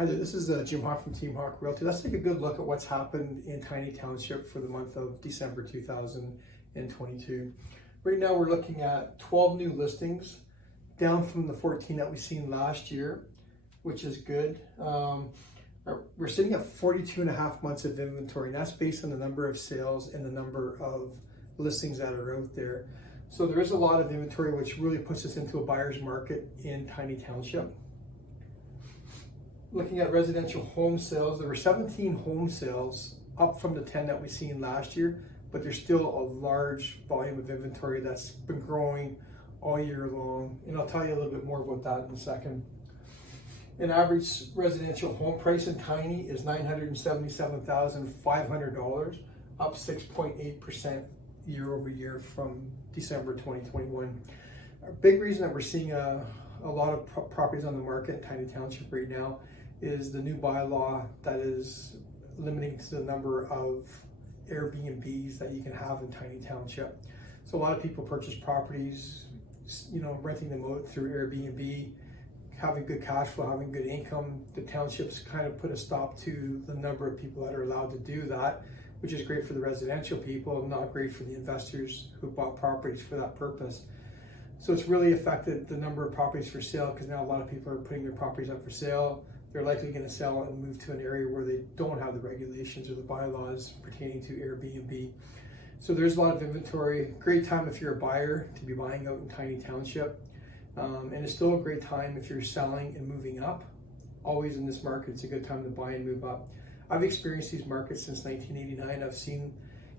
Hi there, this is Jim Hawke from Team Hawke Realty. Let's take a good look at what's happened in Tiny Township for the month of December 2022. Right now we're looking at 12 new listings, down from the 14 that we've seen last year, which is good. We're sitting at 42 and a half months of inventory, and that's based on the number of sales and the number of listings that are out there. So there is a lot of inventory, which really puts us into a buyer's market in Tiny Township. Looking at residential home sales, there were 17 home sales, up from the 10 that we seen last year, but there's still a large volume of inventory that's been growing all year long, and I'll tell you a little bit more about that in a second. An average residential home price in Tiny is $977,500, up 6.8% year over year from December 2021. A big reason that we're seeing a lot of properties on the market in Tiny Township right now is the new bylaw that is limiting to the number of Airbnbs that you can have in Tiny Township. So a lot of people purchase properties, renting them out through Airbnb, having good cash flow, having good income. The townships kind of put a stop to the number of people that are allowed to do that, which is great for the residential people, not great for the investors who bought properties for that purpose. So it's really affected the number of properties for sale, because now a lot of people are putting their properties up for sale. They're likely going to sell and move to an area where they don't have the regulations or the bylaws pertaining to Airbnb. So there's a lot of inventory. Great time if you're a buyer to be buying out in Tiny Township. And it's still a great time if you're selling and moving up. Always in this market, it's a good time to buy and move up. I've experienced these markets since 1989. I've seen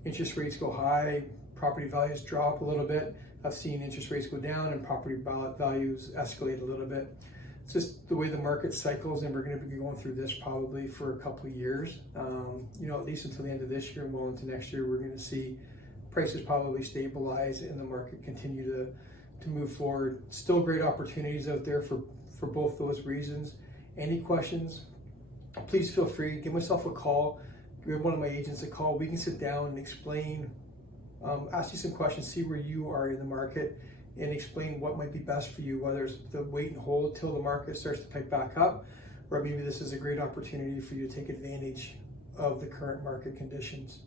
interest rates go high, property values drop a little bit. I've seen interest rates go down and property values escalate a little bit. It's just the way the market cycles, and we're going to be going through this probably for a couple of years. At least until the end of this year and well into next year, we're going to see prices probably stabilize and the market continue to move forward. Still great opportunities out there for both those reasons. Any questions, please feel free. Give myself a call. Give one of my agents a call. We can sit down and explain, ask you some questions, see where you are in the market, and explain what might be best for you, whether it's the wait and hold till the market starts to pick back up, or maybe this is a great opportunity for you to take advantage of the current market conditions.